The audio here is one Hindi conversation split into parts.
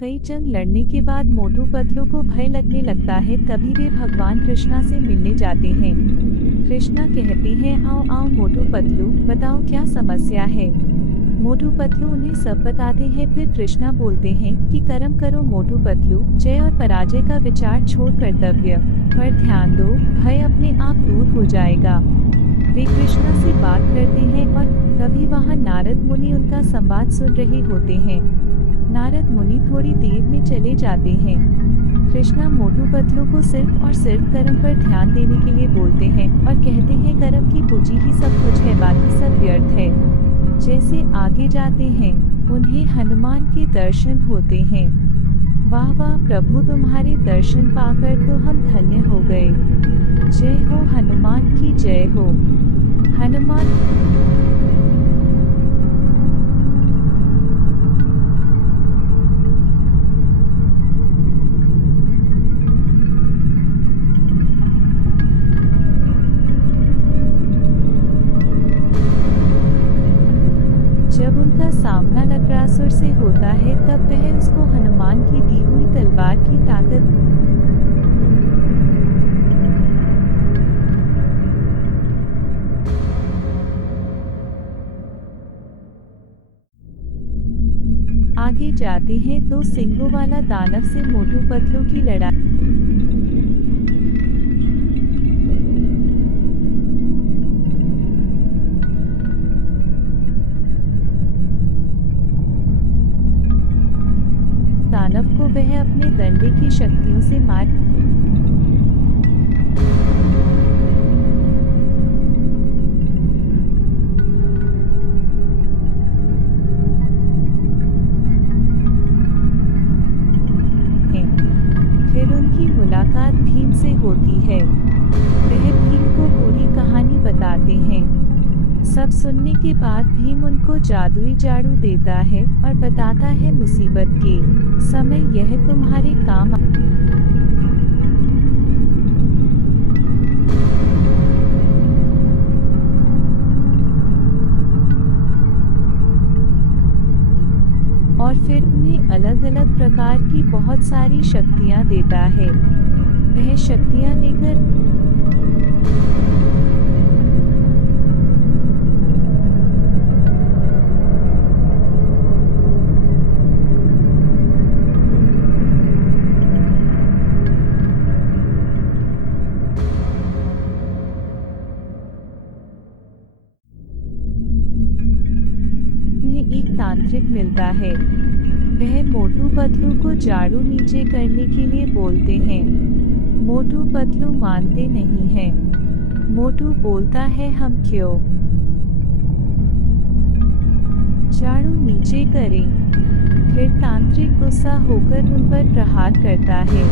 कई जंग लड़ने के बाद मोटू पतलू को भय लगने लगता है। तभी वे भगवान कृष्णा से मिलने जाते हैं। कृष्णा कहते हैं, आओ आओ मोटू पतलू, बताओ क्या समस्या है। मोटू पतलू उन्हें सब बताते हैं। फिर कृष्णा बोलते हैं कि कर्म करो मोटू पतलू, जय और पराजय का विचार छोड़ कर्तव्य पर ध्यान दो, भय अपने आप दूर हो जाएगा। वे कृष्णा से बात करते हैं और तभी वहां नारद मुनि उनका संवाद सुन रहे होते हैं। नारद मुनि थोड़ी देर में चले जाते हैं। कृष्णा मोटू पतलू को सिर्फ और सिर्फ कर्म पर ध्यान देने के लिए बोलते हैं और कहते हैं कर्म की पूंजी ही सब कुछ है, बाकी सब व्यर्थ है। जैसे आगे जाते हैं उन्हें हनुमान के दर्शन होते हैं। वाह वाह प्रभु, तुम्हारे दर्शन पाकर तो हम धन्य हो गए। जय हो हनुमान की जय हो। हनुमान जब उनका सामना नगरासुर से होता है तब वह उसको हनुमान की दी हुई तलवार की ताकत आगे जाते हैं। दो सिंगों वाला दानव से मोटू पतलू की लड़ाई। दानव को वह अपने डंडे की शक्तियों से मार फिर उनकी मुलाकात भीम से होती है। वह भीम को पूरी कहानी बताते हैं। सब सुनने के बाद भीम उनको जादुई झाड़ू देता है और बताता है मुसीबत के समय यह तुम्हारे काम और फिर उन्हें अलग अलग प्रकार की बहुत सारी शक्तियां देता है। वह शक्तियां लेकर उन्हें एक तांत्रिक मिलता है। वह मोटू पतलू को झाड़ू नीचे करने के लिए बोलते हैं। मोटू पतलू मानते नहीं हैं। मोटू बोलता है, हम क्यों झाड़ू नीचे करें। फिर तांत्रिक गुस्सा होकर उन पर प्रहार करता है।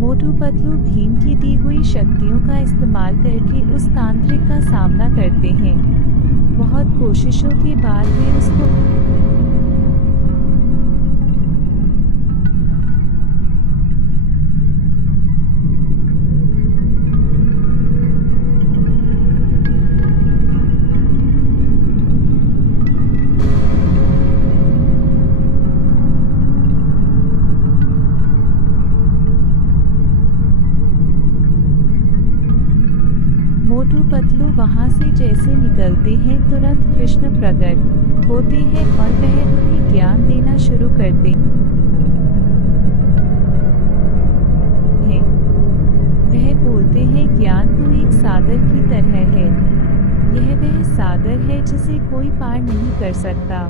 मोटू पतलू भीम की दी हुई शक्तियों का इस्तेमाल करके उस तांत्रिक का सामना करते हैं। बहुत कोशिशों के बाद वे उसको मोटू पतलू वहां से जैसे निकलते हैं तुरंत कृष्ण प्रकट होते हैं और वह उन्हें ज्ञान देना शुरू करते हैं। वह बोलते हैं, ज्ञान तो एक सागर की तरह है। यह वह सागर है जिसे कोई पार नहीं कर सकता।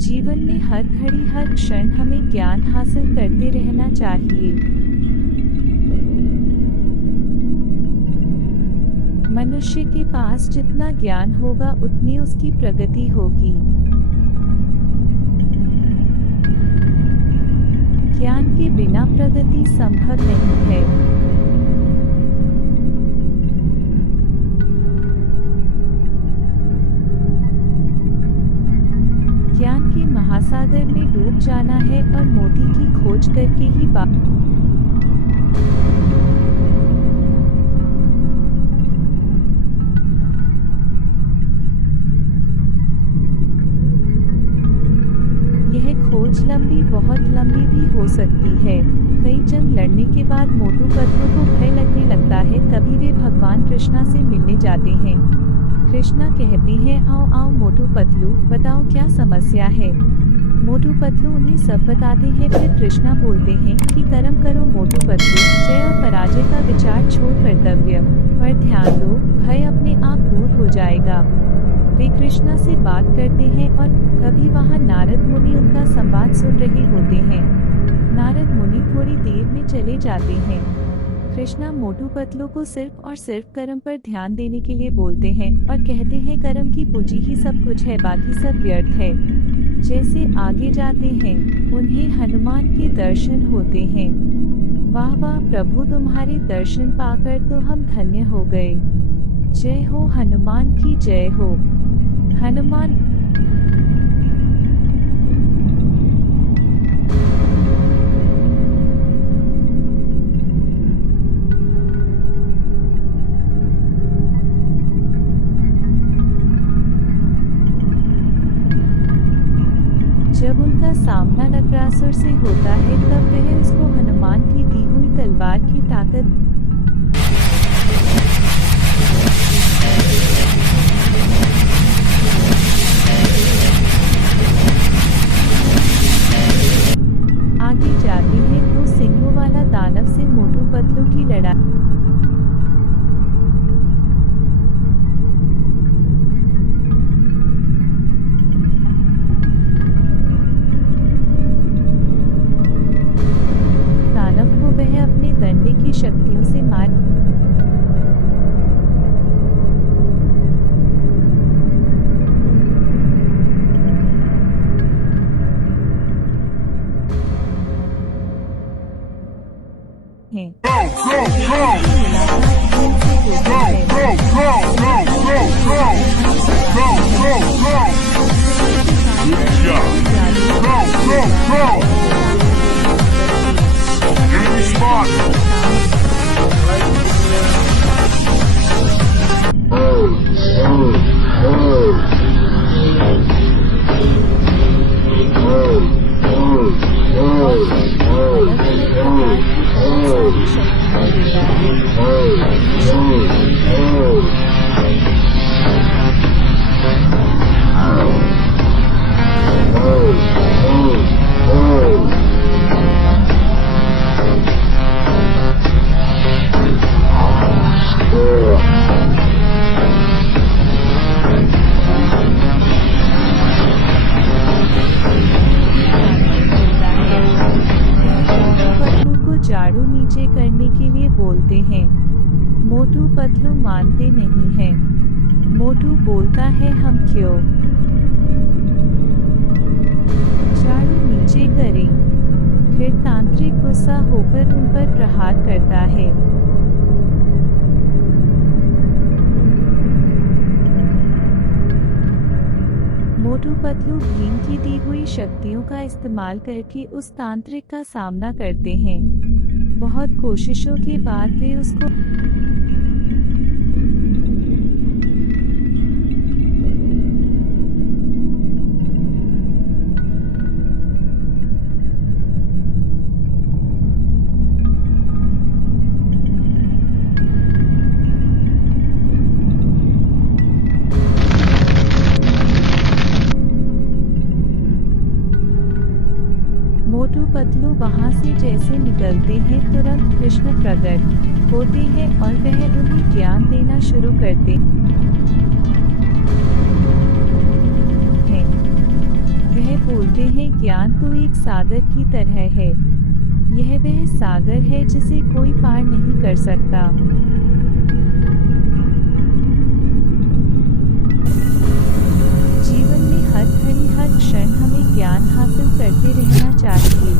जीवन में हर घड़ी हर क्षण हमें ज्ञान हासिल करते रहना चाहिए। मनुष्य के पास जितना ज्ञान होगा उतनी उसकी प्रगति होगी। ज्ञान के बिना प्रगति संभव नहीं है। ज्ञान के महासागर में डूब जाना है और मोती की खोज करके ही हो सकती है। कई जंग लड़ने के बाद मोटू पतलू को भय लगने लगता है। तभी वे भगवान कृष्णा से मिलने जाते हैं। कृष्णा कहते हैं, आओ आओ मोटू पतलू, बताओ क्या समस्या है। मोटू पतलू उन्हें सब बताते हैं। फिर कृष्णा बोलते हैं कि कर्म करो मोटू पतलू, जय और पराजय का विचार छोड़ कर्तव्य पर ध्यान दो, भय अपने आप दूर हो जाएगा। वे कृष्णा से बात करते हैं और तभी वहां नारद मुनि उनका संवाद सुन रहे होते हैं। नारद मुनि थोड़ी देर में चले जाते हैं। कृष्णा मोटू पतलू को सिर्फ और सिर्फ कर्म पर ध्यान देने के लिए बोलते हैं और कहते हैं कर्म की पूंजी ही सब कुछ है, बाकी सब व्यर्थ है। जैसे आगे जाते हैं, उन्हें हनुमान के दर्शन होते हैं। वाह वाह प्रभु, तुम्हारे दर्शन पाकर तो हम धन्य हो गए। जय हो हनुमान की जय हो। हनुमान जब उनका सामना नक्रासुर से होता है तब वह उसको हनुमान की दी हुई तलवार की ताकत आगे जाते हैं तो सिंगों वाला दानव से मोटू पतलू की लड़ाई दानव को वह अपने डंडे की शक्तियों से मार हैं। झाड़ू नीचे करने के लिए बोलते हैं। मोटू पतलू मानते नहीं हैं। मोटू बोलता है, हम क्यों झाड़ू नीचे करें। फिर तांत्रिक गुस्सा होकर उन पर प्रहार करता है। मोटू पतलू भीम की दी हुई शक्तियों का इस्तेमाल करके उस तांत्रिक का सामना करते हैं। बहुत कोशिशों के बाद वे उसको मोटू पतलू वहां से जैसे निकलते हैं तुरंत कृष्ण प्रकट होते हैं और वह उन्हें ज्ञान देना शुरू करते हैं। वह बोलते हैं, ज्ञान तो एक सागर की तरह है। यह वह सागर है जिसे कोई पार नहीं कर सकता। जीवन में हर घड़ी हर क्षण हमें ज्ञान हासिल करते रहना चाहिए।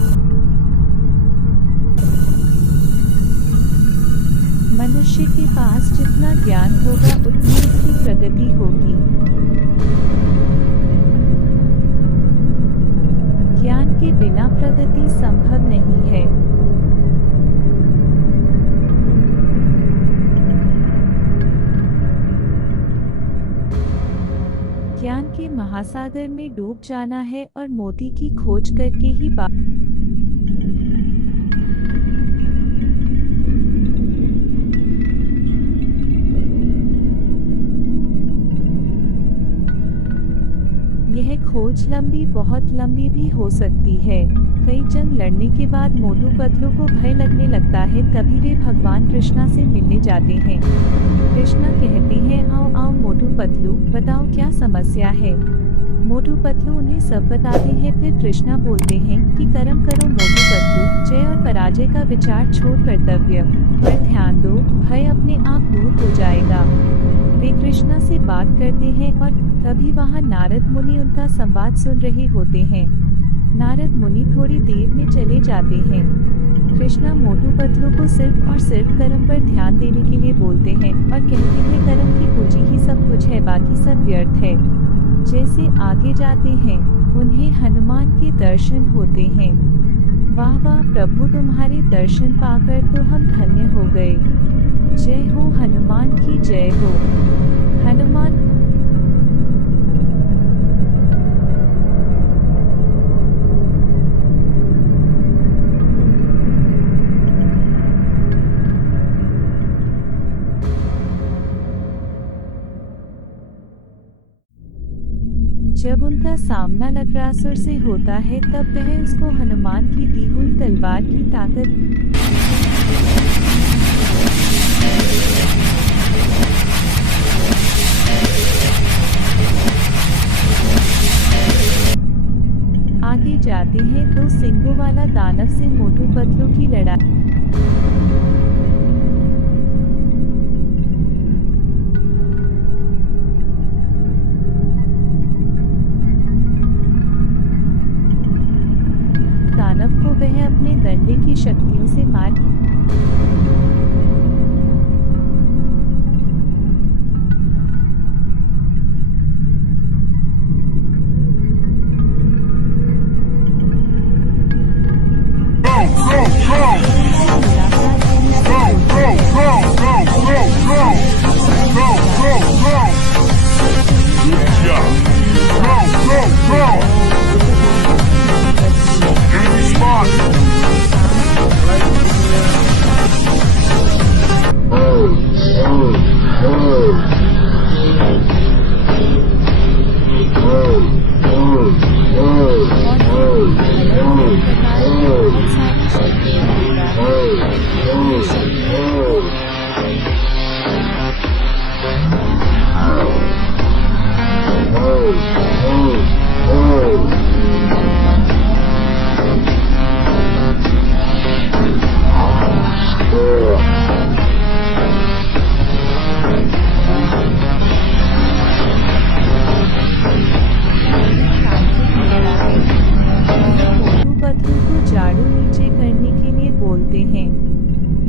मनुष्य के पास जितना ज्ञान होगा उतनी उसकी प्रगति होगी। ज्ञान के बिना प्रगति संभव नहीं है। ज्ञान के महासागर में डूब जाना है और मोती की खोज करके ही यह खोज लंबी, बहुत लंबी भी हो सकती है। कई जंग लड़ने के बाद मोटू पतलू को भय लगने लगता है, तभी वे भगवान कृष्णा से मिलने जाते हैं। कृष्णा कहते हैं, आओ आओ मोटू पतलू, बताओ क्या समस्या है। मोटू पतलू उन्हें सब बताते हैं। फिर कृष्णा बोलते हैं कि कर्म करो मोटू पतलू, जय और पराजय का विचार छोड़ कर्तव्य पर ध्यान दो, भय अपने आप दूर हो जाएगा। वे कृष्णा से बात करते हैं और तभी वहाँ नारद मुनि उनका संवाद सुन रहे होते हैं। नारद मुनि थोड़ी देर में चले जाते हैं। कृष्णा मोटू पतलू को सिर्फ और सिर्फ कर्म पर ध्यान देने के लिए बोलते हैं और कहते हैं कर्म की पूंजी ही सब कुछ है, बाकी सब व्यर्थ है। जैसे आगे जाते हैं, उन्हें हनुमान के दर्शन होते हैं। वाह वाह प्रभु, तुम्हारे दर्शन पाकर तो हम धन्य हो गए। जय हो हनुमान की जय हो। हनुमान जब उनका सामना लक्रासुर से होता है, तब वह उसको हनुमान की दी हुई तलवार की ताकत आगे जाते हैं तो सिंगों वाला दानव से मोटू पतलू की लड़ाई। दानव को वह अपने डंडे की शक्तियों से मार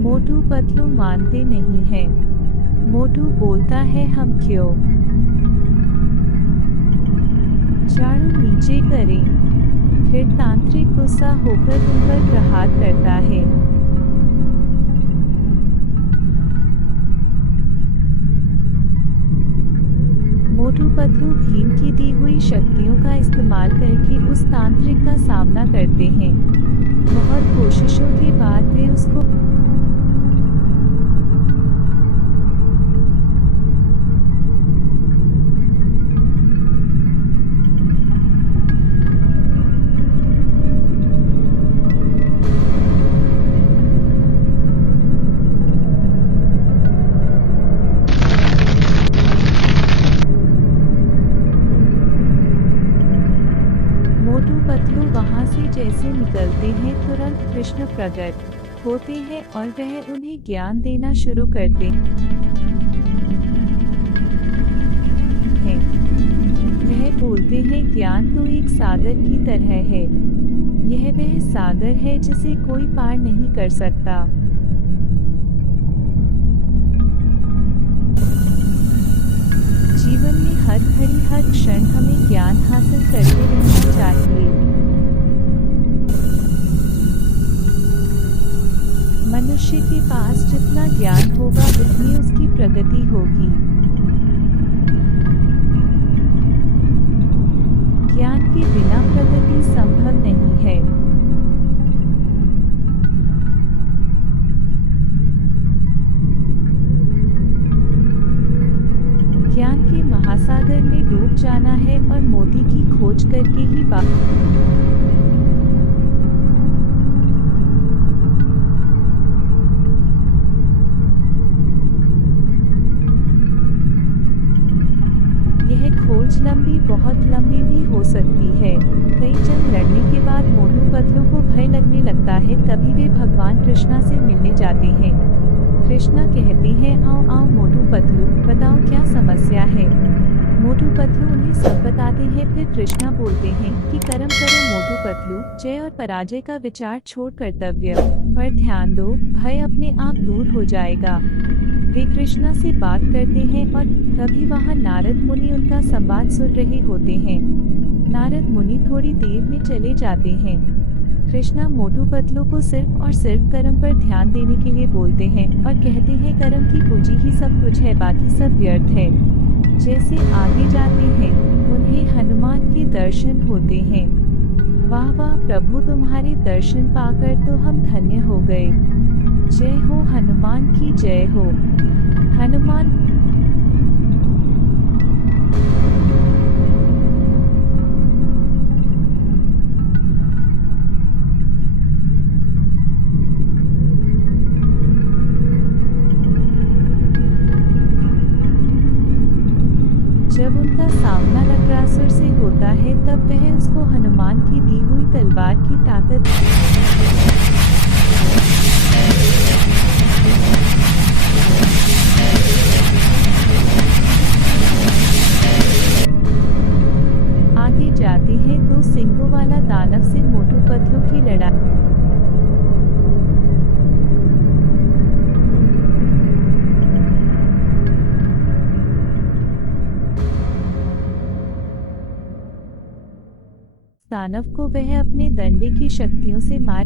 मोटू पतलू मानते नहीं हैं। मोटू बोलता है, हम क्यों झाड़ू नीचे करें। फिर तांत्रिक गुस्सा होकर उन पर प्रहार करता है। मोटू पतलू भीम की दी हुई शक्तियों का इस्तेमाल करके उस तांत्रिक का सामना करते हैं। बहुत कोशिशों के बाद वे उसको मोटू पतलू वहां से जैसे निकलते हैं, तुरंत कृष्ण प्रकट होते हैं और वह उन्हें ज्ञान देना शुरू करते हैं। वह बोलते हैं, ज्ञान तो एक सागर की तरह है। यह वह सागर है जिसे कोई पार नहीं कर सकता। जीवन में हर घड़ी हर क्षण हमें ज्ञान हासिल करते रहना चाहिए। मनुष्य के पास जितना ज्ञान होगा उतनी उसकी प्रगति होगी। ज्ञान के बिना प्रगति संभव नहीं है। ज्ञान के महासागर में डूब जाना है और मोती की खोज करके ही यह खोज लंबी, बहुत लंबी भी हो सकती है। कई जंग लड़ने के बाद मोटू पतलू को भय लगने लगता है, तभी वे भगवान कृष्णा से मिलने जाते हैं। कृष्णा कहते हैं, आओ आओ मोटू पतलू, बताओ क्या समस्या है। मोटू पतलू उन्हें सब बताते हैं। फिर कृष्णा बोलते हैं कि कर्म करो मोटू पतलू, जय और पराजय का विचार छोड़ कर्तव्य पर ध्यान दो, भय अपने आप दूर हो जाएगा। वे कृष्णा से बात करते हैं और तभी वहाँ नारद मुनि उनका संवाद सुन रहे होते हैं। नारद मुनि थोड़ी देर में चले जाते हैं। कृष्णा मोटू पतलू को सिर्फ और सिर्फ कर्म पर ध्यान देने के लिए बोलते हैं और कहते हैं कर्म की पूंजी ही सब कुछ है, बाकी सब व्यर्थ है। जैसे आगे जाते हैं उन्हें हनुमान के दर्शन होते हैं। वाह वाह प्रभु, तुम्हारे दर्शन पाकर तो हम धन्य हो गए। जय हो हनुमान की जय हो। हनुमान जब उनका सामना लक्रासुर से होता है तब वह उसको हनुमान की दी हुई तलवार की ताकत आगे जाते हैं तो सिंगों वाला दानव से मोटू पतलू की लड़ाई। दानव को वह अपने डंडे की शक्तियों से मार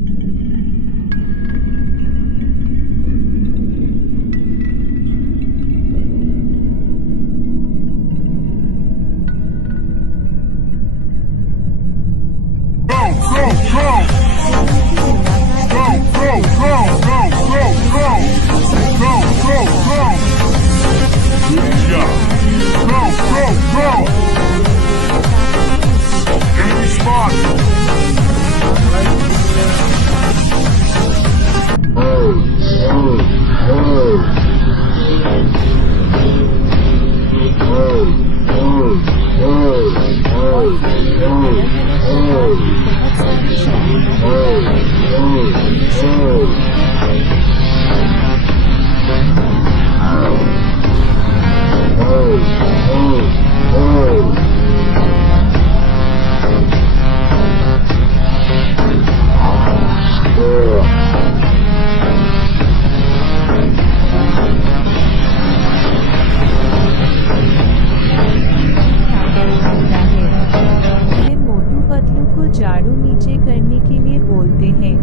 झाड़ू नीचे करने के लिए बोलते हैं।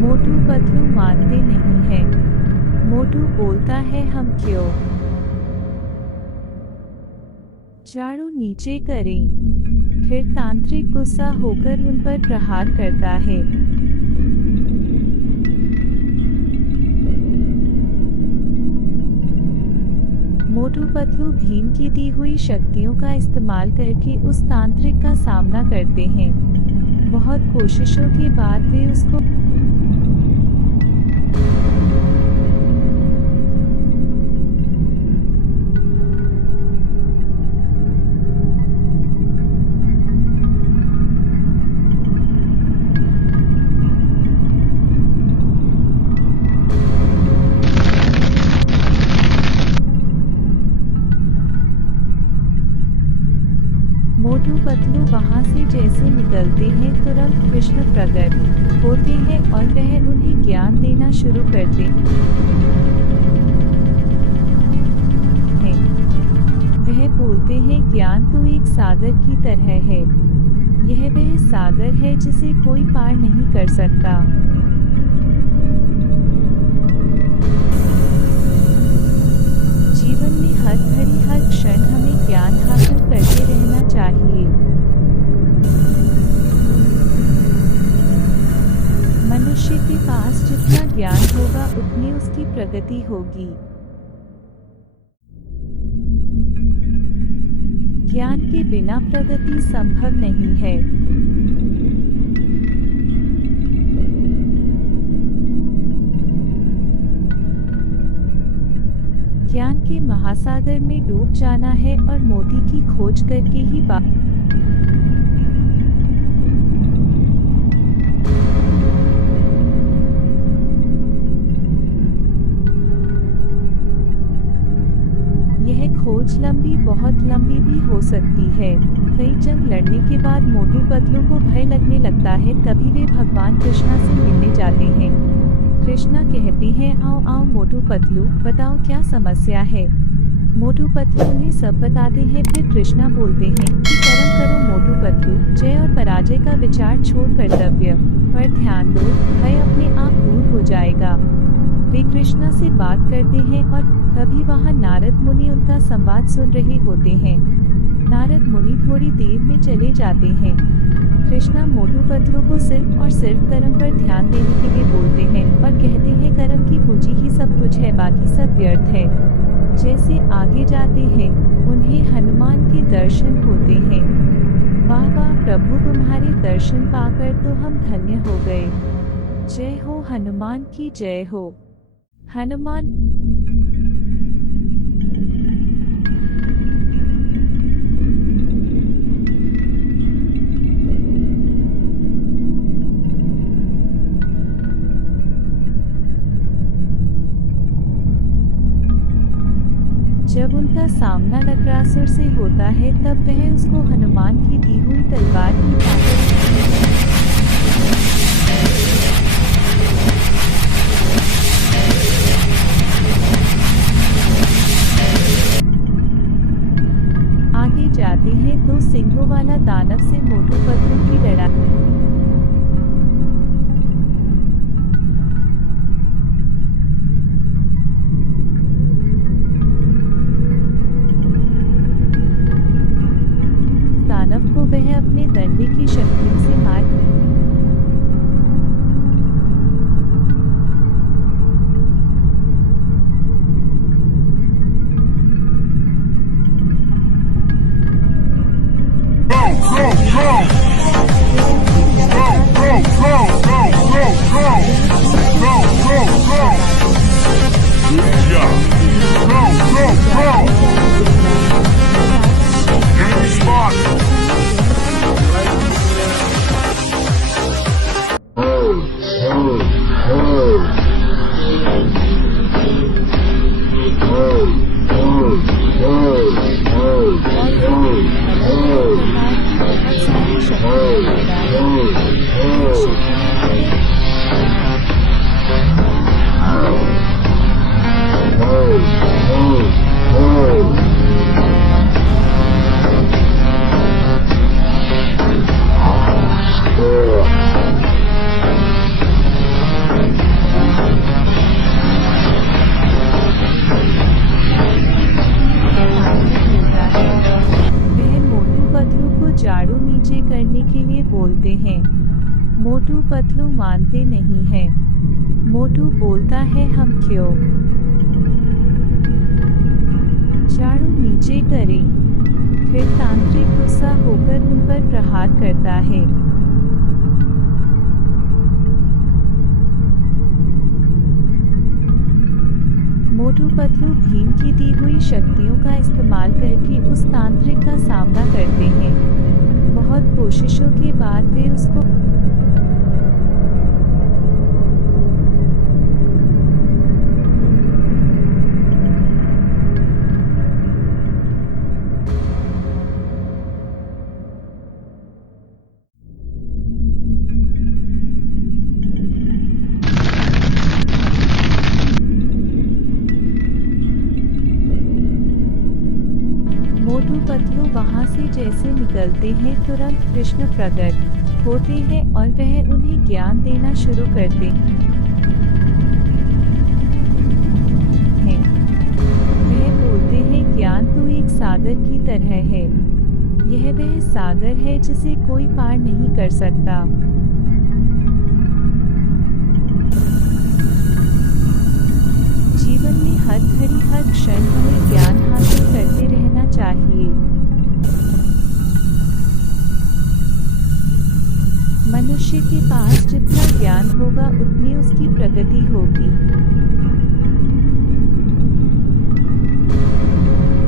मोटू पतलू मानते नहीं हैं। मोटू बोलता है, हम क्यों झाड़ू नीचे करें। फिर तांत्रिक गुस्सा होकर उन पर प्रहार करता है। मोटू पतलू भीम की दी हुई शक्तियों का इस्तेमाल करके उस तांत्रिक का सामना करते हैं। बहुत कोशिशों के बाद वे उसको मोटू पतलू वहां से जैसे निकलते हैं तुरंत कृष्ण प्रकट होते हैं और वह उन्हें ज्ञान देना शुरू करते हैं। वह बोलते हैं, ज्ञान तो एक सागर की तरह है। यह वह सागर है जिसे कोई पार नहीं कर सकता। जीवन में हर घड़ी हर क्षण हमें ज्ञान हासिल करते रहना चाहिए। मनुष्य के पास जितना ज्ञान होगा उतनी उसकी प्रगति होगी। ज्ञान के बिना प्रगति संभव नहीं है। ज्ञान के महासागर में डूब जाना है और मोती की खोज करके ही यह खोज लंबी, बहुत लंबी भी हो सकती है। कई जंग लड़ने के बाद मोटू पतलू को भय लगने लगता है, तभी वे भगवान कृष्णा से मिलने जाते हैं। कृष्णा कहते हैं, आओ आओ मोटू पतलू, बताओ क्या समस्या है। मोटू पतलू उन्हें सब बताते हैं। फिर कृष्णा बोलते हैं कि कर्म करो मोटू पतलू, जय और पराजय का विचार छोड़ कर्तव्य पर ध्यान दो, भय अपने आप दूर हो जाएगा। वे कृष्णा से बात करते हैं और तभी वहां नारद मुनि उनका संवाद सुन रहे होते हैं। नारद मुनि थोड़ी देर में चले जाते हैं। कृष्णा मोटू पतलू को सिर्फ और सिर्फ कर्म पर ध्यान देने के लिए बोलते हैं और कहते हैं कर्म की पूंजी ही सब कुछ है, बाकी सब व्यर्थ है। जैसे आगे जाते हैं उन्हें हनुमान के दर्शन होते हैं। वाह वाह प्रभु, तुम्हारे दर्शन पाकर तो हम धन्य हो गए। जय हो हनुमान की जय हो। हनुमान जब उनका सामना नक्रासुर से होता है तब वह उसको हनुमान की दी हुई तलवार की आगे जाते हैं तो सिंहों वाला दानव से मोटू पतलू की लड़ाई। दानव को वह अपने डंडे की शक्ति से मार झाड़ू नीचे करने के लिए बोलते हैं। मोटू पतलू मानते नहीं हैं। मोटू बोलता है हम क्यों झाड़ू नीचे करें। फिर तांत्रिक गुस्सा होकर उन पर प्रहार करता है। मोटू पतलू भीम की दी हुई शक्तियों का इस्तेमाल करके उस तांत्रिक का सामना करते हैं। बहुत कोशिशों के बाद वे उसको मोटू पतलू वहां से जैसे निकलते हैं तुरंत कृष्ण प्रकट होते हैं और वह उन्हें ज्ञान देना शुरू करते हैं। वह बोलते हैं ज्ञान तो एक सागर की तरह है। यह वह सागर है जिसे कोई पार नहीं कर सकता। जीवन में हर घड़ी हर क्षण हमें ज्ञान हासिल करते रहना चाहिए। मनुष्य के पास जितना ज्ञान होगा उतनी उसकी प्रगति होगी।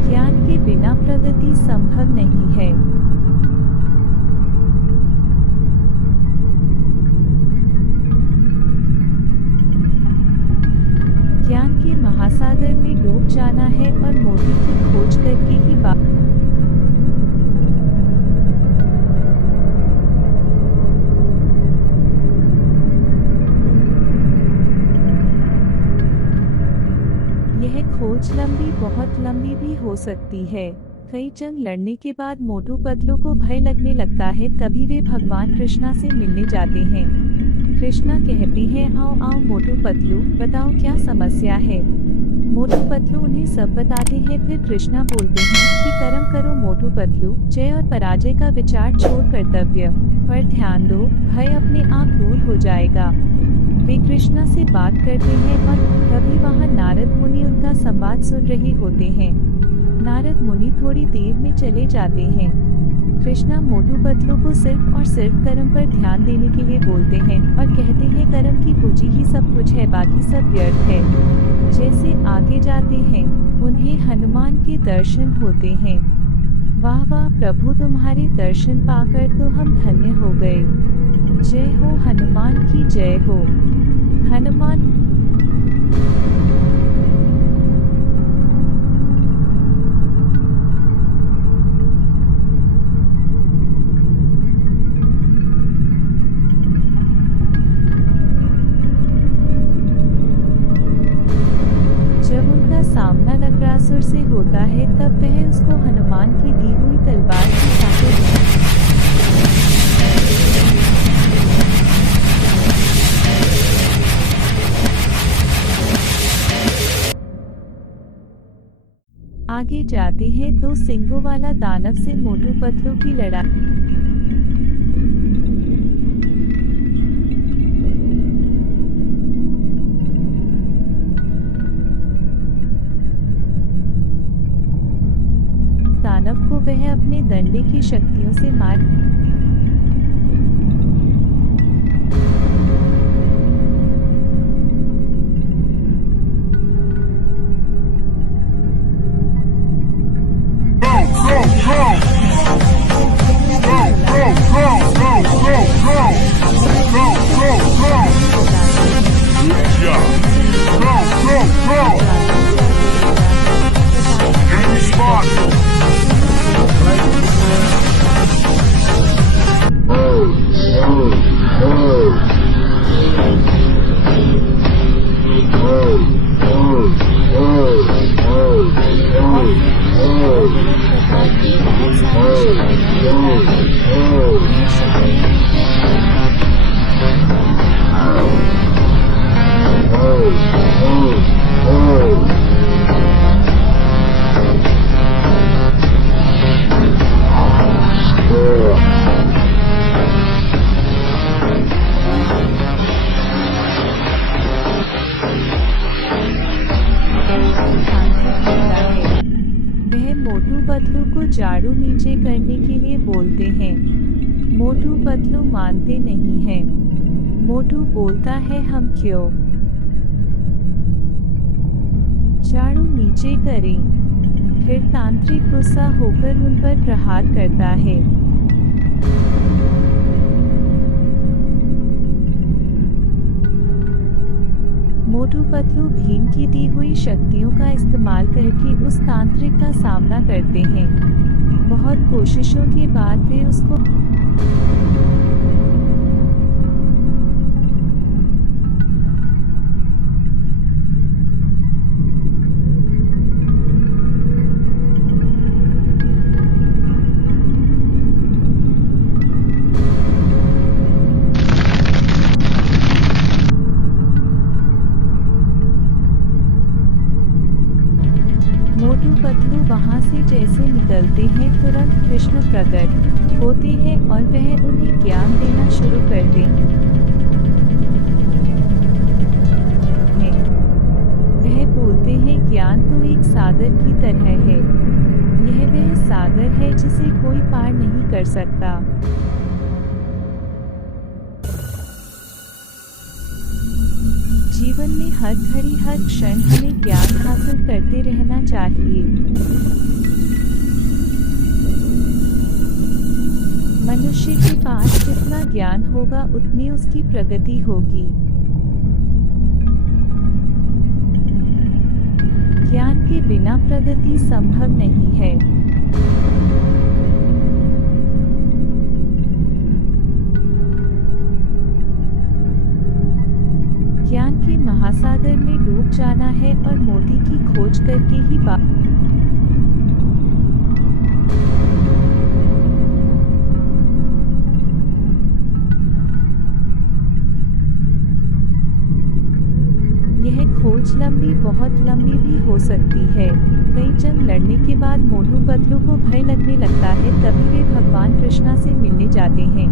ज्ञान के बिना प्रगति संभव नहीं है। ज्ञान के महासागर में डूब जाना है और मोती की खोज करके ही यह खोज लंबी, बहुत लंबी भी हो सकती है। कई जंग लड़ने के बाद मोटू पतलू को भय लगने लगता है। तभी वे भगवान कृष्णा से मिलने जाते हैं। कृष्णा कहते हैं, आओ आओ मोटू पतलू, बताओ क्या समस्या है। मोटू पतलू उन्हें सब बताते हैं। फिर कृष्णा बोलते हैं कि कर्म करो मोटू पतलू, जय और पराजय का विचार छोड़ कर्तव्य पर ध्यान दो, भय अपने आप दूर हो जाएगा। वे कृष्णा से बात करते हैं और तभी वहाँ नारद मुनि उनका संवाद सुन रहे होते हैं। नारद मुनि थोड़ी देर में चले जाते हैं। कृष्णा मोटू पतलू को सिर्फ और सिर्फ कर्म पर ध्यान देने के लिए बोलते हैं और कहते हैं कर्म की पूंजी ही सब कुछ है, बाकी सब व्यर्थ है। जैसे आगे जाते हैं उन्हें हनुमान के दर्शन होते हैं। वाह वाह प्रभु, तुम्हारे दर्शन पाकर तो हम धन्य हो गए। जय हो हनुमान की जय हो। हनुमान जब उनका सामना नक्रासुर से होता है तब वह उसको हनुमान की दी हुई तलवार के साथ आगे जाते हैं तो सिंगों वाला दानव से मोटू पतलू की लड़ाई। दानव को वह अपने डंडे की शक्तियों से मार पतलू को झाड़ू नीचे करने के लिए बोलते हैं। मोटू पतलू मानते नहीं हैं। मोटू बोलता है, हम क्यों झाड़ू नीचे करें। फिर तांत्रिक गुस्सा होकर उन पर प्रहार करता है। मोटू पतलू भीम की दी हुई शक्तियों का इस्तेमाल करके उस तांत्रिक का सामना करते हैं। बहुत कोशिशों के बाद वे उसको मोटू पतलू वहां से जैसे निकलते हैं तुरंत कृष्ण प्रकट होते हैं और वह उन्हें ज्ञान देना शुरू करते हैं। वह बोलते हैं, ज्ञान तो एक सागर की तरह है। यह वह सागर है जिसे कोई पार नहीं कर सकता। जीवन में हर घड़ी हर क्षण हमें ज्ञान हासिल करते रहना चाहिए। मनुष्य के पास जितना ज्ञान होगा उतनी उसकी प्रगति होगी। ज्ञान के बिना प्रगति संभव नहीं है। ज्ञान के महासागर में डूब जाना है और मोती की खोज करके ही यह खोज लंबी बहुत लंबी भी हो सकती है। कई जंग लड़ने के बाद मोटू पतलू को भय लगने लगता है, तभी वे भगवान कृष्णा से मिलने जाते हैं।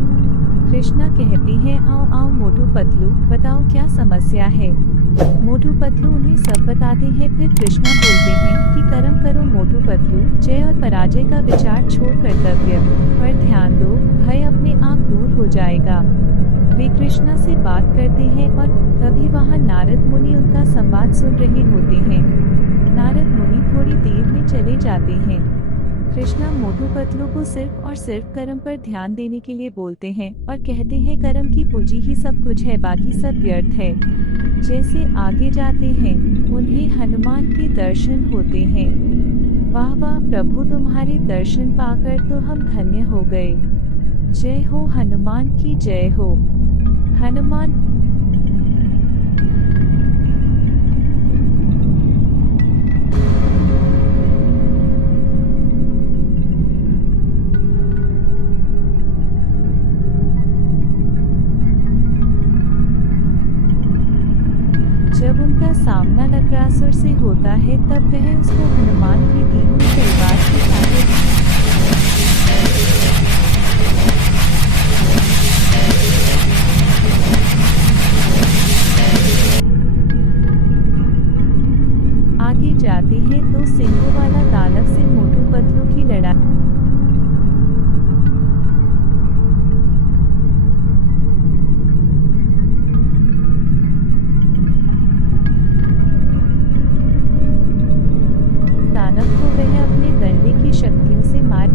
कृष्णा कहती है, आओ आओ मोटू पतलू, बताओ क्या समस्या है। मोटू पतलू उन्हें सब बताते हैं। फिर कृष्णा बोलते हैं कि कर्म करो मोटू पतलू, जय और पराजय का विचार छोड़ कर्तव्य पर ध्यान दो, भय अपने आप दूर हो जाएगा। वे कृष्णा से बात करते हैं और तभी वहां नारद मुनि उनका संवाद सुन रहे होते हैं। नारद मुनि थोड़ी देर में चले जाते हैं। कृष्णा मोटू पतलू को सिर्फ और सिर्फ कर्म पर ध्यान देने के लिए बोलते हैं और कहते हैं कर्म की पूंजी ही सब कुछ है, बाकी सब व्यर्थ है। जैसे आगे जाते हैं उन्हें हनुमान के दर्शन होते हैं। वाह वाह प्रभु, तुम्हारे दर्शन पाकर तो हम धन्य हो गए। जय हो हनुमान की जय हो। हनुमान जब उनका सामना नक्रासुर से होता है तब वह उसको हनुमान की दी हुई तलवार के साथ आगे जाते हैं तो सिंहों वाला दानव से मोटू पतलू की लड़ाई। दानव को वह अपने डंडे की शक्तियों से मार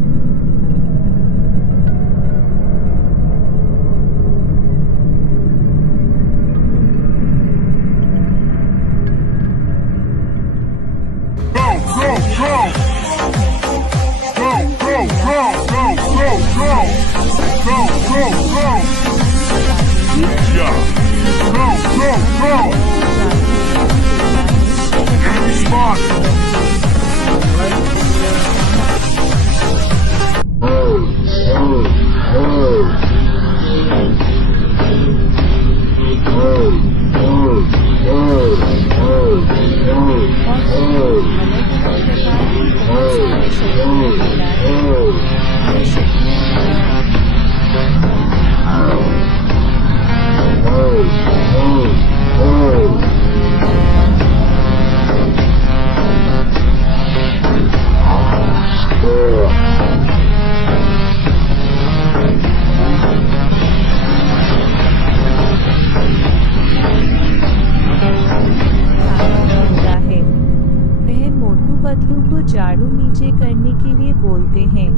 झाड़ू नीचे करने के लिए बोलते हैं।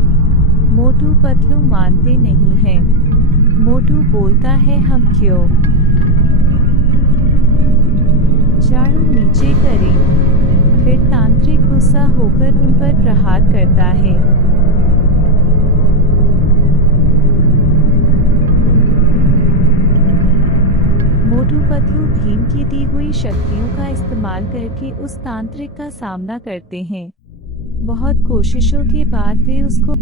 मोटू पतलू मानते नहीं हैं। मोटू बोलता है, हम क्यों झाड़ू नीचे करें। फिर तांत्रिक गुस्सा होकर उन पर प्रहार करता है। मोटू पतलू भीम की दी हुई शक्तियों का इस्तेमाल करके उस तांत्रिक का सामना करते हैं। बहुत कोशिशों के बाद वे उसको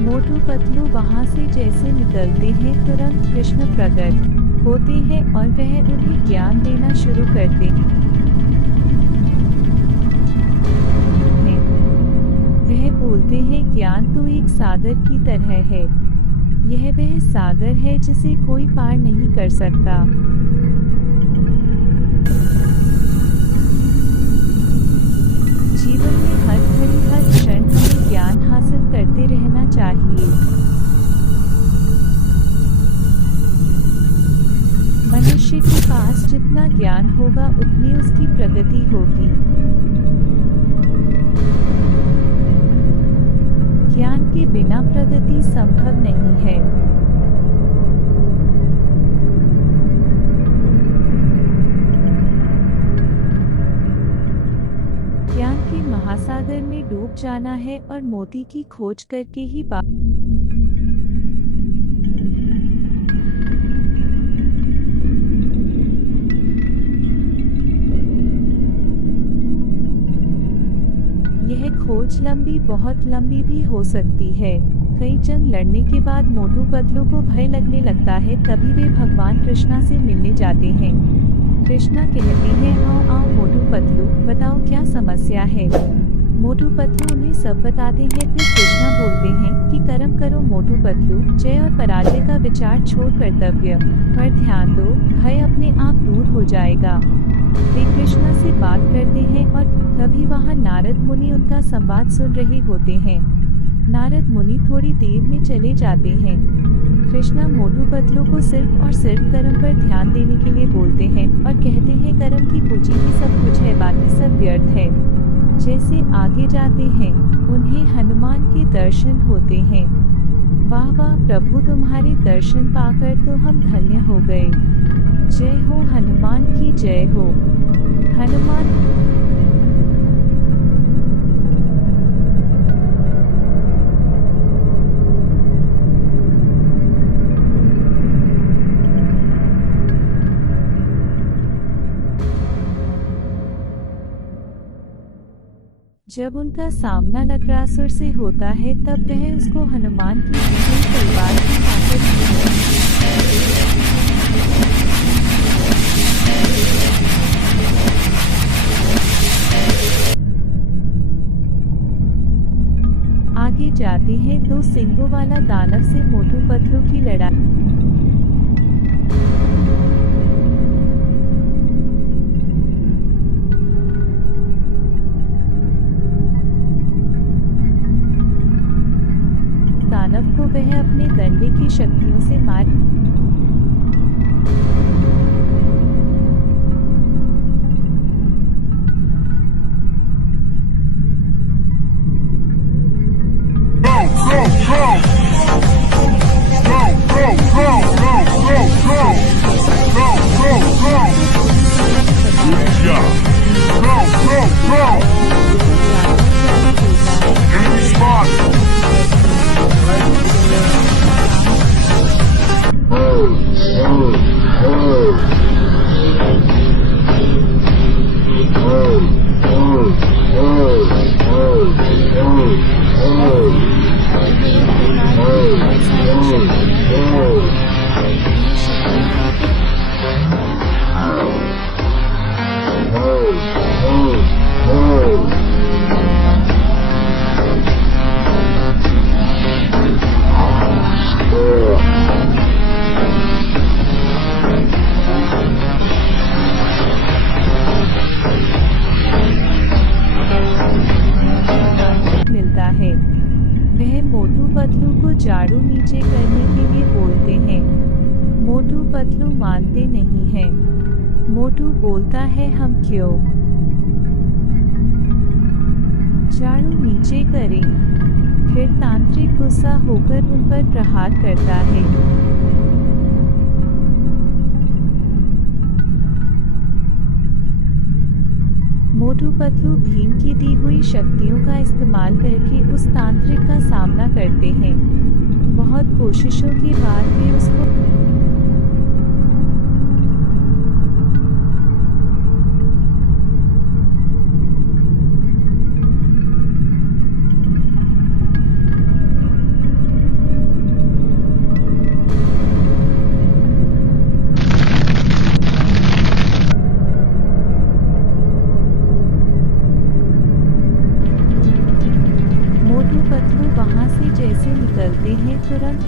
मोटू पतलू वहां से जैसे निकलते हैं तुरंत कृष्ण प्रकट होते हैं और वह उन्हें ज्ञान देना शुरू करते हैं। वह बोलते हैं ज्ञान तो एक सागर की तरह है। यह वह सागर है जिसे कोई पार नहीं कर सकता। जीवन में हर घड़ी हर क्षण हमें ज्ञान हासिल करते रहना चाहिए। मनुष्य के पास जितना ज्ञान होगा उतनी उसकी प्रगति होगी। ज्ञान के बिना प्रगति संभव नहीं है। ज्ञान के महासागर में डूब जाना है और मोती की खोज करके ही यह खोज लंबी बहुत लंबी भी हो सकती है। कई जंग लड़ने के बाद मोटू पतलू को भय लगने लगता है। तभी वे भगवान कृष्णा से मिलने जाते हैं। कृष्णा कहते हैं आओ आओ मोटू पतलू, बताओ क्या समस्या है। मोटू पतलू उन्हें सब बताते हैं। फिर कृष्णा बोलते हैं कि कर्म करो मोटू पतलू, जय और पराजय का विचार छोड़ कर्तव्य पर ध्यान दो, भय अपने आप दूर हो जाएगा। वे कृष्णा से बात करते हैं और तभी वहाँ नारद मुनि उनका संवाद सुन रहे होते हैं। नारद मुनि थोड़ी देर में चले जाते हैं। कृष्णा मोटू पतलू को सिर्फ और सिर्फ कर्म पर ध्यान देने के लिए बोलते हैं और कहते हैं कर्म की पूंजी ही सब कुछ है, बाकी सब व्यर्थ है। जैसे आगे जाते हैं उन्हें हनुमान के दर्शन होते हैं। वाह वाह प्रभु, तुम्हारे दर्शन पाकर तो हम धन्य हो गए। जय हो हनुमान की जय हो। हनुमान जब उनका सामना नक्रासुर से होता है तब वह उसको हनुमान की दी हुई तलवार की ताकत आगे जाते हैं। दो सिंगों वाला दानव से मोटू पतलू की लड़ाई। दानव को वह अपने डंडे की शक्तियों से मार झाड़ू नीचे करने के लिए बोलते हैं। मोटू पतलू मानते नहीं हैं। मोटू बोलता है हम क्यों झाड़ू नीचे करें। फिर तांत्रिक गुस्सा होकर उन पर प्रहार करता है। मोटू पतलू भीम की दी हुई शक्तियों का इस्तेमाल करके उस तांत्रिक का सामना करते हैं। बहुत कोशिशों के बाद वे उसको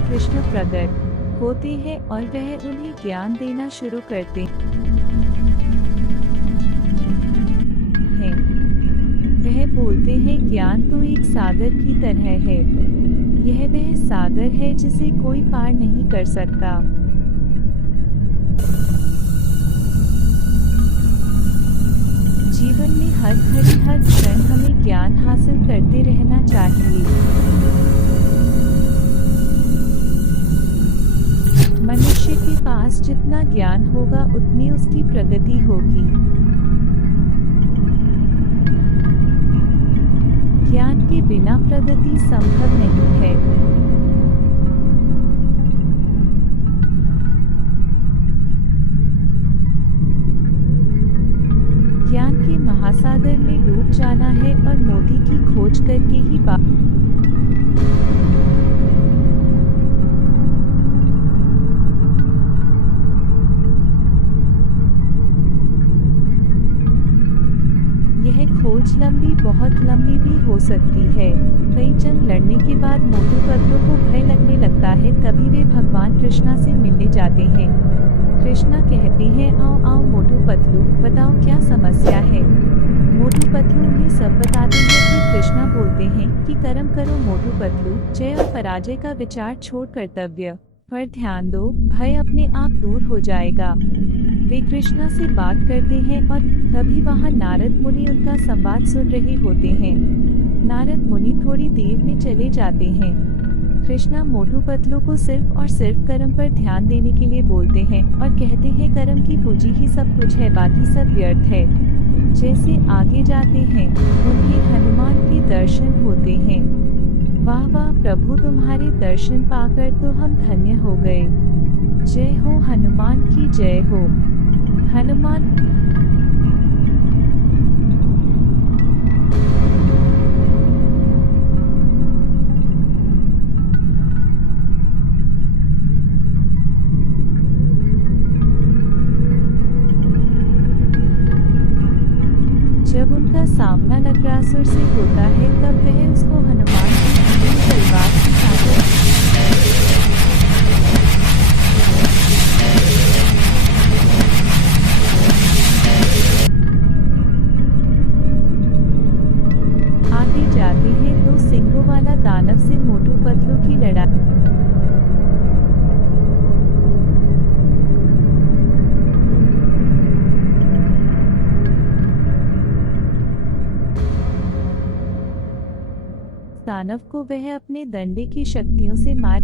कृष्ण प्रकट होते हैं और वह उन्हें ज्ञान देना शुरू करते हैं। वह बोलते हैं ज्ञान तो एक सागर की तरह है। यह वह सागर है जिसे कोई पार नहीं कर सकता। जीवन में हर घड़ी हर क्षण हमें ज्ञान हासिल करते रहना चाहिए। मनुष्य के पास जितना ज्ञान होगा उतनी उसकी प्रगति होगी। ज्ञान के बिना प्रगति संभव नहीं है। ज्ञान के महासागर में डूब जाना है और मोती की खोज करके ही यह खोज लंबी बहुत लंबी भी हो सकती है। कई जंग लड़ने के बाद मोटू पतलू को भय लगने लगता है। तभी वे भगवान कृष्णा से मिलने जाते हैं। कृष्णा कहते हैं आओ आओ मोटू पतलू, बताओ क्या समस्या है। मोटू पतलू उन्हें सब बताते हैं। फिर कृष्णा बोलते हैं कि कर्म करो मोटू पतलू, जय और पराजय का विचार छोड़ कर्तव्य पर ध्यान दो, भय अपने आप दूर हो जाएगा। वे कृष्णा से बात करते हैं और तभी वहां नारद मुनि उनका संवाद सुन रहे होते हैं। नारद मुनि थोड़ी देर में चले जाते हैं। कृष्णा मोटू पतलू को सिर्फ और सिर्फ कर्म पर ध्यान देने के लिए बोलते हैं और कहते हैं कर्म की पूंजी ही सब कुछ है, बाकी सब व्यर्थ है। जैसे आगे जाते हैं उन्हें हनुमान के दर्शन होते हैं। वाह वाह प्रभु, तुम्हारे दर्शन पाकर तो हम धन्य हो गए। जय हो हनुमान की जय हो। हनुमान जब उनका सामना नरकासुर से होता है तब वह उसको हनुमान की तलवार की ताकत आगे जाते हैं तो सिंगों वाला दानव से मोटू पतलू की लड़ाई। दानव को वह अपने डंडे की शक्तियों से मार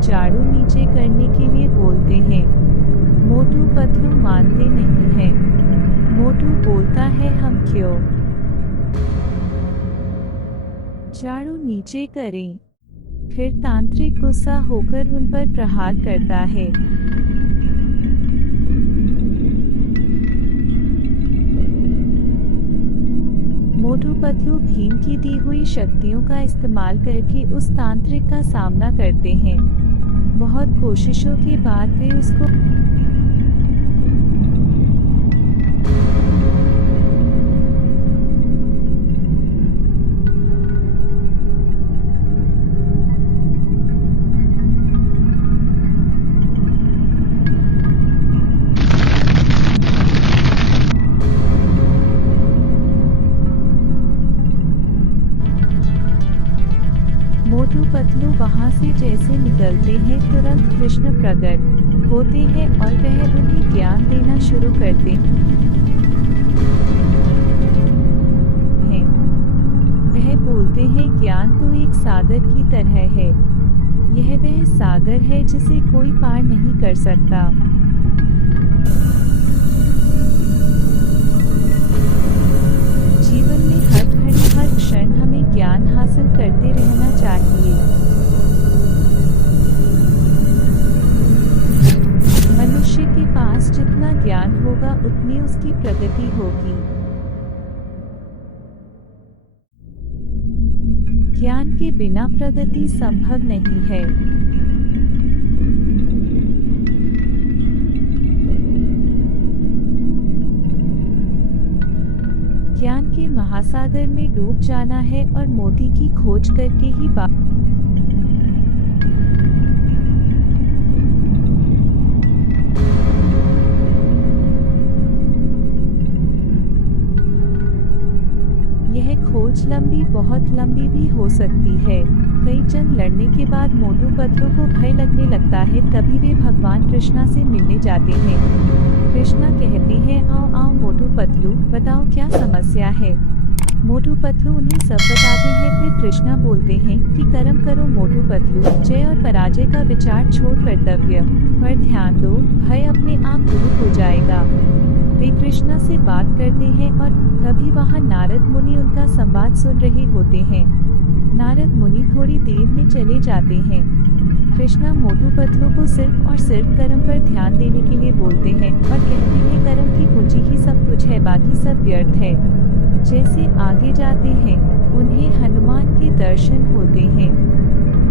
झाड़ू नीचे करने के लिए बोलते हैं। मोटू पतलू मानते नहीं हैं। मोटू बोलता है हम क्यों झाड़ू नीचे करें। फिर तांत्रिक गुस्सा होकर उन पर प्रहार करता है। मोटू पतलू भीम की दी हुई शक्तियों का इस्तेमाल करके उस तांत्रिक का सामना करते हैं। बहुत कोशिशों के बाद वे उसको से निकलते हैं तुरंत कृष्ण प्रकट होते हैं और वह उन्हें ज्ञान देना शुरू करते हैं। वह बोलते हैं ज्ञान तो एक सागर की तरह है। यह वह सागर है जिसे कोई पार नहीं कर सकता। जीवन में हर घड़ी हर क्षण हमें ज्ञान हासिल करते रहना चाहिए। मनुष्य के पास जितना ज्ञान होगा उतनी उसकी प्रगति होगी। ज्ञान के बिना प्रगति संभव नहीं है। ज्ञान के महासागर में डूब जाना है और मोती की खोज करके ही यह खोज लंबी बहुत लंबी भी हो सकती है। कई जंग लड़ने के बाद मोटू पतलू को भय लगने लगता है। तभी वे भगवान कृष्णा से मिलने जाते हैं। कृष्णा कहते हैं आओ आओ मोटू पतलू बताओ क्या समस्या है। मोटू पतलू उन्हें सब बताते हैं। फिर कृष्णा बोलते हैं कि कर्म करो मोटू पतलू, जय और पराजय का विचार छोड़ कर्तव्य पर ध्यान दो, भय अपने आप दूर हो जाएगा। वे कृष्णा से बात करते हैं और तभी वहां नारद मुनि उनका संवाद सुन रहे होते हैं। नारद मुनि थोड़ी देर में चले जाते हैं। कृष्णा मोटू पतलू को सिर्फ और सिर्फ कर्म पर ध्यान देने के लिए बोलते हैं और कहते हैं कर्म की पूंजी ही सब कुछ है, बाकी सब व्यर्थ है। जैसे आगे जाते हैं उन्हें हनुमान के दर्शन होते हैं।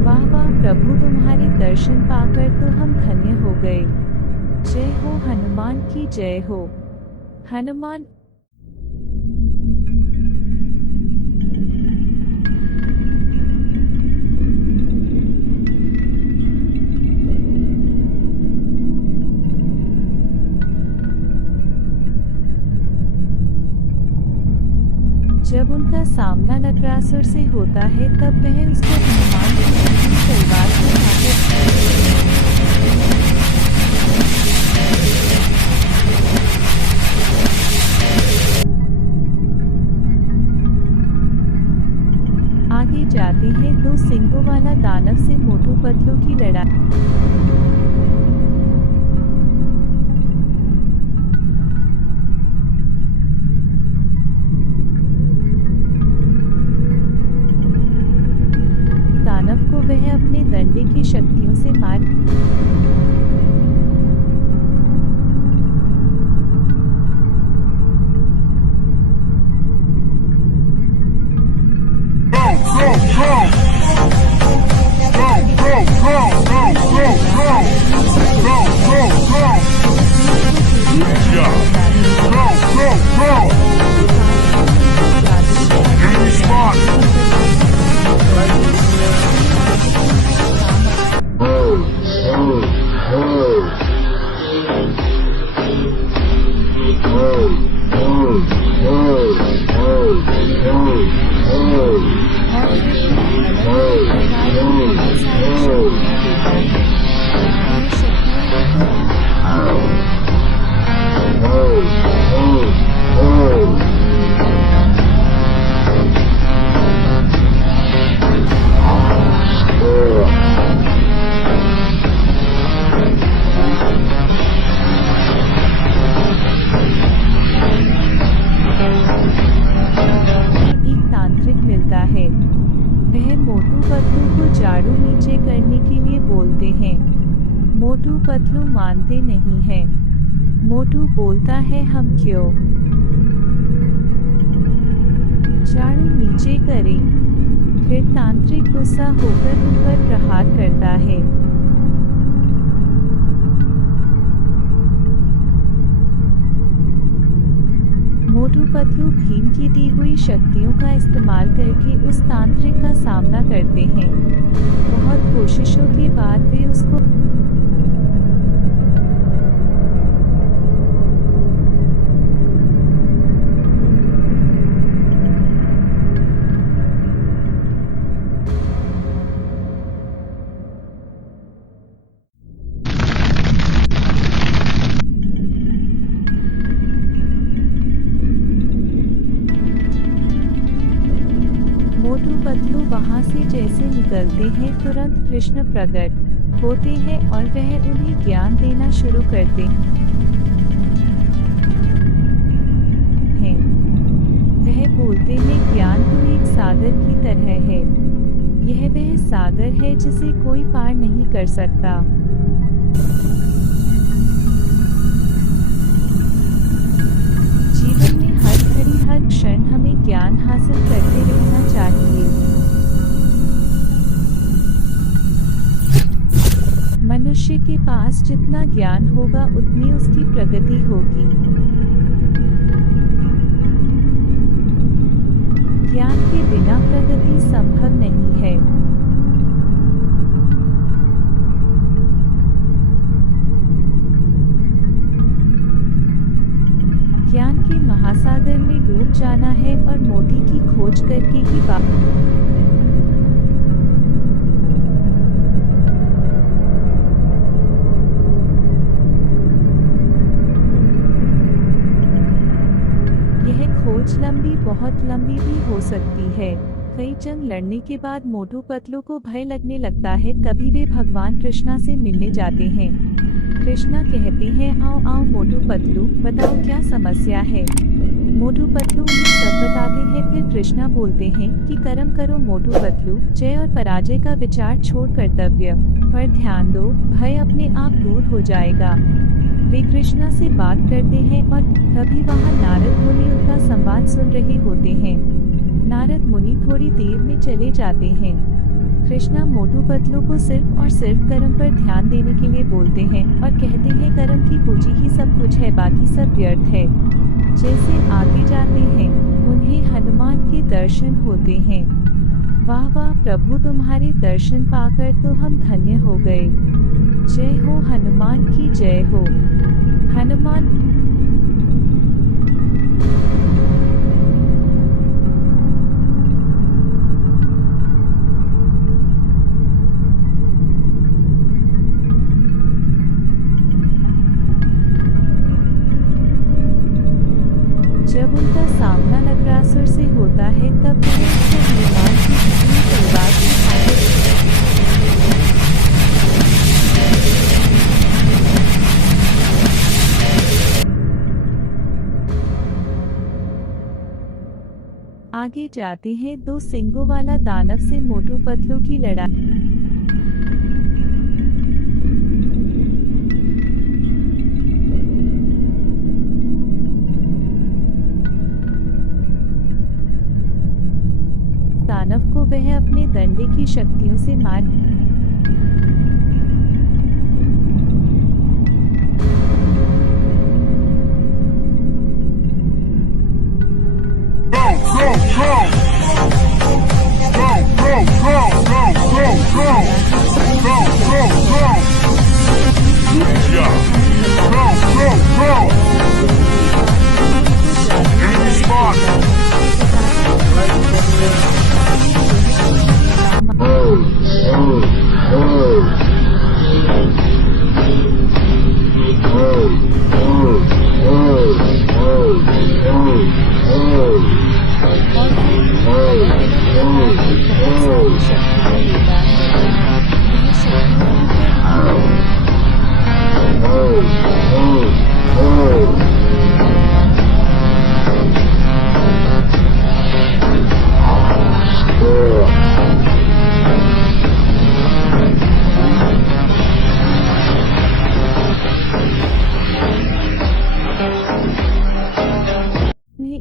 वाह वाह प्रभु, तुम्हारे दर्शन पाकर तो हम धन्य हो गए। जय हो हनुमान की जय हो। हनुमान जब उनका सामना नटरासुर से होता है तब वह उसको हनुमान की अपनी तलवार से आगे जाते हैं। दो सिंगों वाला दानव से मोटू पतलू की लड़ाई। दानव को वह अपने डंडे की शक्तियों से मार मोटू पतलू मानते नहीं हैं। मोटू बोलता है हम क्यों झाड़ू नीचे करें। फिर तांत्रिक गुस्सा होकर उन पर प्रहार करता है। मोटू पतलू भीम की दी हुई शक्तियों का इस्तेमाल करके उस तांत्रिक का सामना करते हैं। बहुत कोशिशों के बाद वे उसको वहां से जैसे निकलते हैं तुरंत कृष्ण प्रकट होते हैं और वह उन्हें ज्ञान देना शुरू करते हैं। वह बोलते हैं ज्ञान तो एक सागर की तरह है। यह वह सागर है जिसे कोई पार नहीं कर सकता। जीवन में हर घड़ी हर क्षण हमें ज्ञान हासिल करते रहना चाहिए। मनुष्य के पास जितना ज्ञान होगा उतनी उसकी प्रगति होगी। ज्ञान के बिना प्रगति संभव नहीं है। ज्ञान के महासागर में डूब जाना है और मोती की खोज करके ही यह खोज लंबी बहुत लंबी भी हो सकती है। कई जंग लड़ने के बाद मोटू पतलू को भय लगने लगता है। तभी वे भगवान कृष्णा से मिलने जाते हैं। कृष्णा कहते हैं आओ आओ मोटू पतलू बताओ क्या समस्या है। मोटू पतलू उन्हें सब बताते हैं। फिर कृष्णा बोलते हैं कि कर्म करो मोटू पतलू, जय और पराजय का विचार छोड़ कर्तव्य पर ध्यान दो, भय अपने आप दूर हो जाएगा। वे कृष्णा से बात करते हैं और तभी वहां नारद मुनि उनका संवाद सुन रहे होते हैं। नारद मुनि थोड़ी देर में चले जाते हैं। कृष्णा मोटू पतलू को सिर्फ और सिर्फ कर्म पर ध्यान देने के लिए बोलते हैं और कहते हैं कर्म की पूंजी ही सब कुछ है, बाकी सब व्यर्थ है। जैसे आगे जाते हैं उन्हें हनुमान के दर्शन होते हैं। वाह वाह प्रभु, तुम्हारे दर्शन पाकर तो हम धन्य हो गए। जय हो हनुमान की जय हो। हनुमान जब उनका सामना नगरासुर से होता है तब वह उसको हनुमान की अपनी तलवार से आगे जाते हैं। दो सिंगों वाला दानव से मोटू पतलू की लड़ाई। दानव को वह अपने डंडे की शक्तियों से मार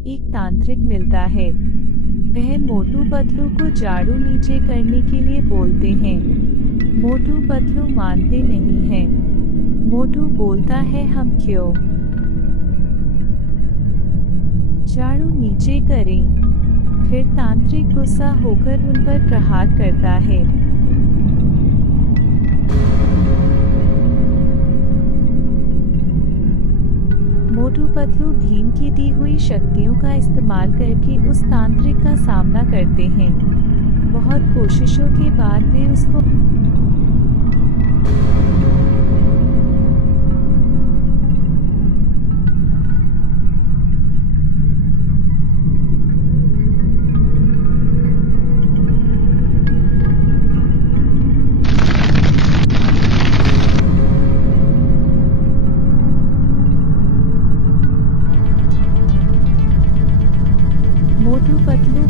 एक तांत्रिक मिलता है। वह मोटू पतलू को झाड़ू नीचे करने के लिए बोलते हैं। मोटू पतलू मानते नहीं हैं। मोटू बोलता है हम क्यों झाड़ू नीचे करें। फिर तांत्रिक गुस्सा होकर उन पर प्रहार करता है। मोटू पतलू भीम की दी हुई शक्तियों का इस्तेमाल करके उस तांत्रिक का सामना करते हैं। बहुत कोशिशों के बाद वे उसको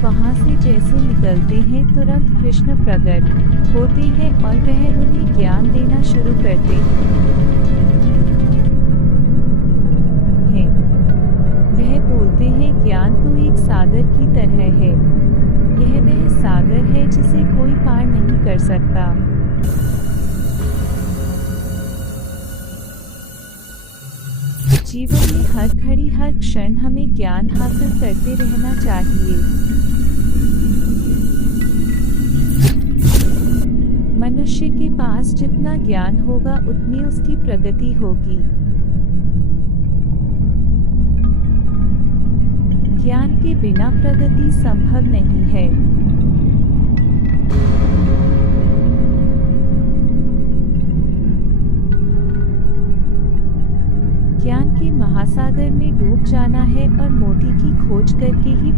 वहां से जैसे निकलते हैं तुरंत कृष्ण प्रकट होते हैं और वह उन्हें ज्ञान देना शुरू करते हैं। वह बोलते हैं ज्ञान तो एक सागर की तरह है। यह वह सागर है जिसे कोई पार नहीं कर सकता। जीवन में हर घड़ी हर क्षण हमें ज्ञान हासिल करते रहना चाहिए। मनुष्य के पास जितना ज्ञान होगा उतनी उसकी प्रगति होगी। ज्ञान के बिना प्रगति संभव नहीं है। ज्ञान के महासागर में डूब जाना है और मोती की खोज करके ही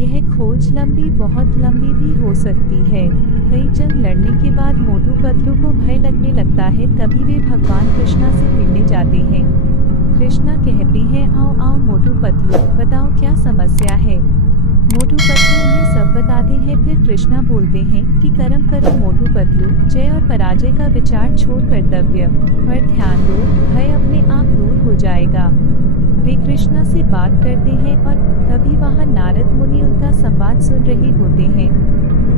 यह खोज लंबी बहुत लंबी भी हो सकती है। कई जंग लड़ने के बाद मोटू पतलू को भय लगने लगता है। तभी वे भगवान कृष्णा से मिलने जाते हैं। कृष्णा कहते हैं आओ आओ मोटू पतलू, बताओ क्या समस्या है। मोटू पतलू उन्हें सब बताते हैं। फिर कृष्णा बोलते हैं कि कर्म करो मोटू पतलू, जय और पराजय का विचार छोड़ कर्तव्य पर ध्यान दो, भय अपने आप दूर हो जाएगा। वे कृष्णा से बात करते हैं और तभी वहां नारद मुनि उनका संवाद सुन रहे होते हैं।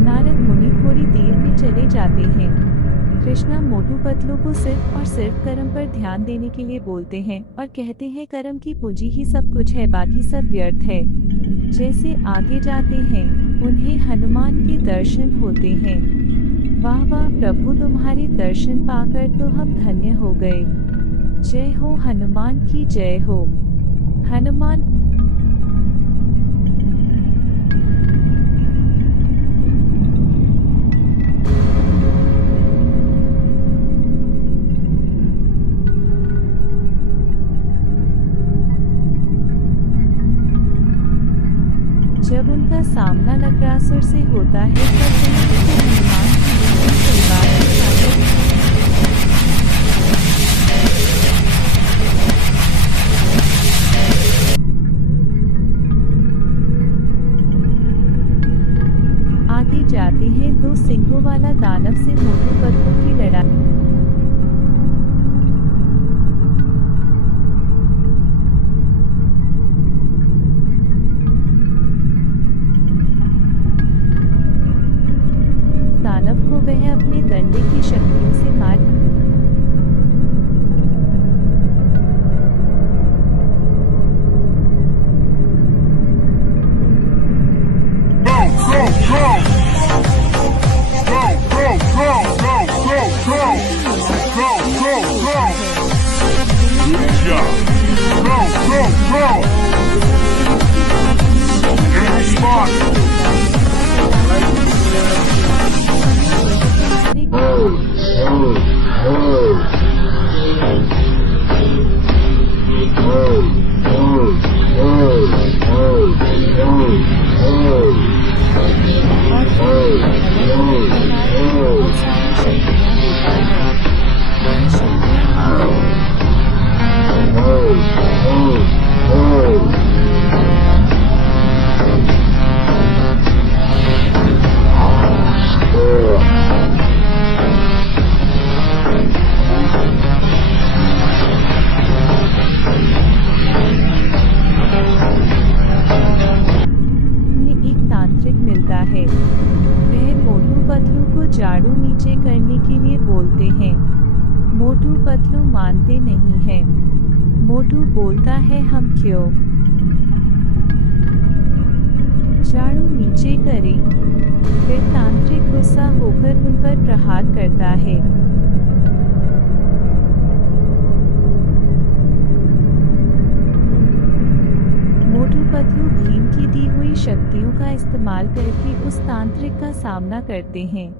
नारद मुनि थोड़ी देर में चले जाते हैं। कृष्णा मोटू पतलू को सिर्फ और सिर्फ कर्म पर ध्यान देने के लिए बोलते हैं और कहते हैं कर्म की पूंजी ही सब कुछ है, बाकी सब व्यर्थ है। जैसे आगे जाते हैं उन्हें हनुमान के दर्शन होते हैं। वाह वाह प्रभु, तुम्हारे दर्शन पाकर तो हम धन्य हो गए। जय हो हनुमान की जय हो। हनुमान जब उनका सामना नक्रासुर से होता है तब उनको हनुमान की तलवार की ताकत आगे जाते हैं। दो सिंगों वाला दानव से मोटू पतलू की लड़ाई। दानव को वह अपने डंडे की शक्तियों से मार है। वह मोटू पतलू को झाड़ू नीचे करने के लिए बोलते हैं। मोटू पतलू मानते नहीं हैं। मोटू बोलता है हम क्यों झाड़ू नीचे करें। फिर तांत्रिक गुस्सा होकर उन पर प्रहार करता है। मोटू पतलू भीम की दी हुई शक्तियों का इस्तेमाल करके उस तांत्रिक का सामना करते हैं।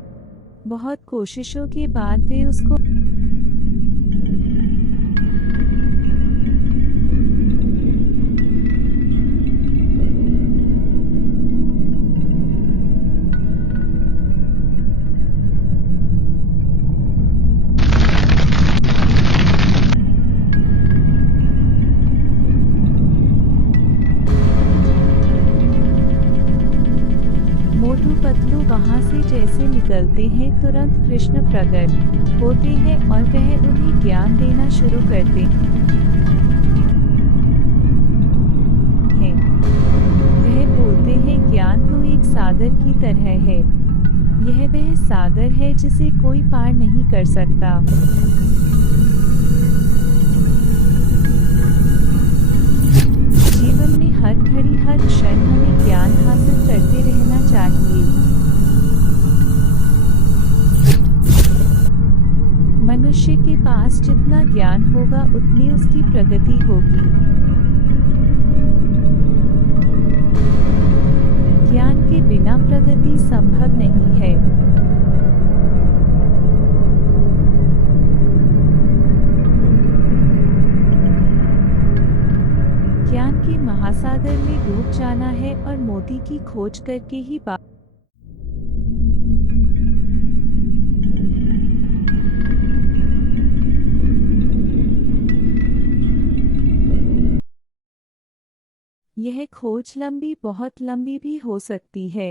बहुत कोशिशों के बाद वे उसको मोटू पतलू वहां से जैसे निकलते हैं तुरंत कृष्ण प्रकट होते हैं और वह उन्हें ज्ञान देना शुरू करते हैं। वह बोलते हैं ज्ञान तो एक सागर की तरह है। यह वह सागर है जिसे कोई पार नहीं कर सकता। जीवन में हर घड़ी हर क्षण हमें ज्ञान हासिल करते रहना चाहिए। मनुष्य के पास जितना ज्ञान होगा उतनी उसकी प्रगति होगी। ज्ञान के बिना प्रगति संभव नहीं है। ज्ञान के महासागर में डूब जाना है और मोती की खोज करके ही यह खोज लंबी बहुत लंबी भी हो सकती है।